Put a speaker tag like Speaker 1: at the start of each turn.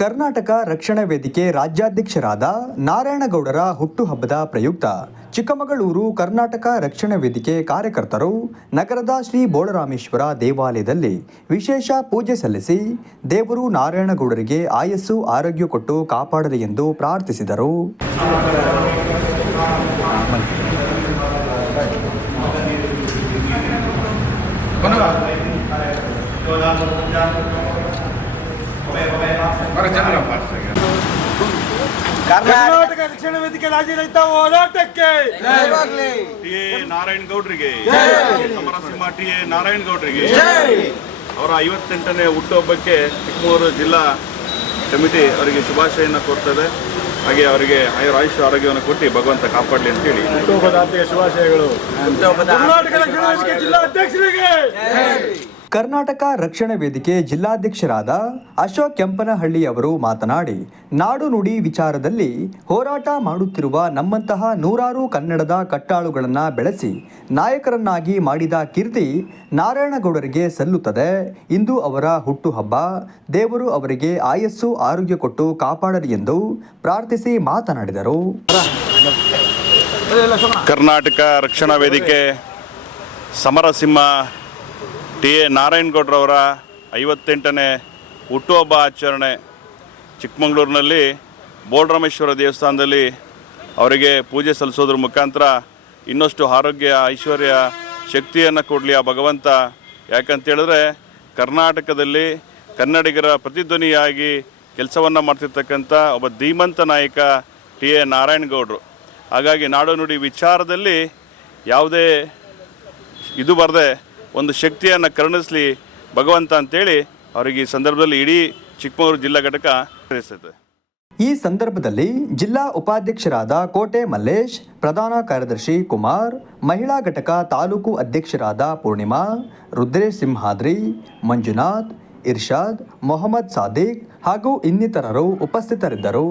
Speaker 1: ಕರ್ನಾಟಕ ರಕ್ಷಣಾ ವೇದಿಕೆ ರಾಜ್ಯಾಧ್ಯಕ್ಷರಾದ ನಾರಾಯಣಗೌಡರ ಹುಟ್ಟುಹಬ್ಬದ ಪ್ರಯುಕ್ತ ಚಿಕ್ಕಮಗಳೂರು ಕರ್ನಾಟಕ ರಕ್ಷಣಾ ವೇದಿಕೆ ಕಾರ್ಯಕರ್ತರು ನಗರದ ಶ್ರೀ ಬೋಳರಾಮೇಶ್ವರ ದೇವಾಲಯದಲ್ಲಿ ವಿಶೇಷ ಪೂಜೆ ಸಲ್ಲಿಸಿ ದೇವರು ನಾರಾಯಣಗೌಡರಿಗೆ ಆಯಸ್ಸು ಆರೋಗ್ಯ ಕೊಟ್ಟು ಕಾಪಾಡಲಿ ಎಂದು ಪ್ರಾರ್ಥಿಸಿದರು.
Speaker 2: ಕರ್ನಾಟಕ ರಕ್ಷಣಾ ವೇದಿಕೆ ರಾಜ್ಯರಹಿತ ಹೋರಾಟಕ್ಕೆ.
Speaker 3: ಟಿ ಎ ನಾರಾಯಣ್ ಗೌಡ್ರಿಗೆ ಸಮರಸಿಂಹ ಟಿ ಎ ನಾರಾಯಣ್ ಗೌಡ್ರಿಗೆ ಅವರ ಐವತ್ತೆಂಟನೇ ಹುಟ್ಟುಹಬ್ಬಕ್ಕೆ ಚಿಕ್ಕಮಗಳೂರು ಜಿಲ್ಲಾ ಕಮಿಟಿ ಅವರಿಗೆ ಶುಭಾಶಯನ ಕೊಡ್ತದೆ ಹಾಗೆ ಅವರಿಗೆ ಆಯುರ ಆಯುಷ್ಯ ಆರೋಗ್ಯವನ್ನು ಕೊಟ್ಟು ಭಗವಂತ ಕಾಪಾಡಲಿ ಅಂತೇಳಿ.
Speaker 2: ಕರ್ನಾಟಕ ರಕ್ಷಣಾ ವೇದಿಕೆ ಜಿಲ್ಲಾ ಅಧ್ಯಕ್ಷರಿಗೆ.
Speaker 1: ಕರ್ನಾಟಕ ರಕ್ಷಣಾ ವೇದಿಕೆ ಜಿಲ್ಲಾಧ್ಯಕ್ಷರಾದ ಅಶೋಕ್ ಕೆಂಪನಹಳ್ಳಿ ಅವರು ಮಾತನಾಡಿ, ನಾಡು ನುಡಿ ವಿಚಾರದಲ್ಲಿ ಹೋರಾಟ ಮಾಡುತ್ತಿರುವ ನಮ್ಮಂತಹ ನೂರಾರು ಕನ್ನಡದ ಕಟ್ಟಾಳುಗಳನ್ನು ಬೆಳೆಸಿ, ನಾಯಕರನ್ನಾಗಿ ಮಾಡಿದ ಕೀರ್ತಿ ನಾರಾಯಣಗೌಡರಿಗೆ ಸಲ್ಲುತ್ತದೆ. ಇಂದು ಅವರ ಹುಟ್ಟುಹಬ್ಬ. ದೇವರು ಅವರಿಗೆ ಆಯಸ್ಸು, ಆರೋಗ್ಯ ಕೊಟ್ಟು ಕಾಪಾಡಲಿ ಎಂದು ಪ್ರಾರ್ಥಿಸಿ ಮಾತನಾಡಿದರು.
Speaker 3: ಕರ್ನಾಟಕ ರಕ್ಷಣಾ ವೇದಿಕೆ ಸಮರಸಿಂಹ ಟಿ ಎ ನಾರಾಯಣಗೌಡ್ರವರ ಐವತ್ತೆಂಟನೇ ಹುಟ್ಟುಹಬ್ಬ ಆಚರಣೆ ಚಿಕ್ಕಮಗಳೂರಿನಲ್ಲಿ ಬೋಳರಾಮೇಶ್ವರ ದೇವಸ್ಥಾನದಲ್ಲಿ ಅವರಿಗೆ ಪೂಜೆ ಸಲ್ಲಿಸೋದ್ರ ಮುಖಾಂತರ ಇನ್ನಷ್ಟು ಆರೋಗ್ಯ, ಐಶ್ವರ್ಯ ಶಕ್ತಿಯನ್ನು ಕೊಡಲಿ ಆ ಭಗವಂತ. ಯಾಕಂತೇಳಿದ್ರೆ ಕರ್ನಾಟಕದಲ್ಲಿ ಕನ್ನಡಿಗರ ಪ್ರತಿಧ್ವನಿಯಾಗಿ ಕೆಲಸವನ್ನು ಮಾಡ್ತಿರ್ತಕ್ಕಂಥ ಒಬ್ಬ ಧೀಮಂತ ನಾಯಕ ಟಿ ಎ ನಾರಾಯಣಗೌಡರು. ಹಾಗಾಗಿ ನಾಡು ನುಡಿ ವಿಚಾರದಲ್ಲಿ ಯಾವುದೇ ಇದು ಬರದೆ ಒಂದು ಶಕ್ತಿಯನ್ನು ಕರುಣಿಸಲಿ ಭಗವಂತ ಅಂತೇಳಿ ಅವರಿಗೆ ಈ ಸಂದರ್ಭದಲ್ಲಿ ಇಡೀ ಚಿಕ್ಕಮಗಳೂರು ಜಿಲ್ಲಾ ಘಟಕ ತಿಳಿಸುತ್ತೆ
Speaker 1: ಈ ಸಂದರ್ಭದಲ್ಲಿ ಜಿಲ್ಲಾ ಉಪಾಧ್ಯಕ್ಷರಾದ ಕೋಟೆ ಮಲ್ಲೇಶ್, ಪ್ರಧಾನ ಕಾರ್ಯದರ್ಶಿ ಕುಮಾರ್, ಮಹಿಳಾ ಘಟಕ ತಾಲೂಕು ಅಧ್ಯಕ್ಷರಾದ ಪೂರ್ಣಿಮಾ, ರುದ್ರೇಶ್ ಸಿಂಹಾದ್ರಿ, ಮಂಜುನಾಥ್, ಇರ್ಷಾದ್, ಮೊಹಮ್ಮದ್ ಸಾದಿಕ್ ಹಾಗೂ ಇನ್ನಿತರರು ಉಪಸ್ಥಿತರಿದ್ದರು.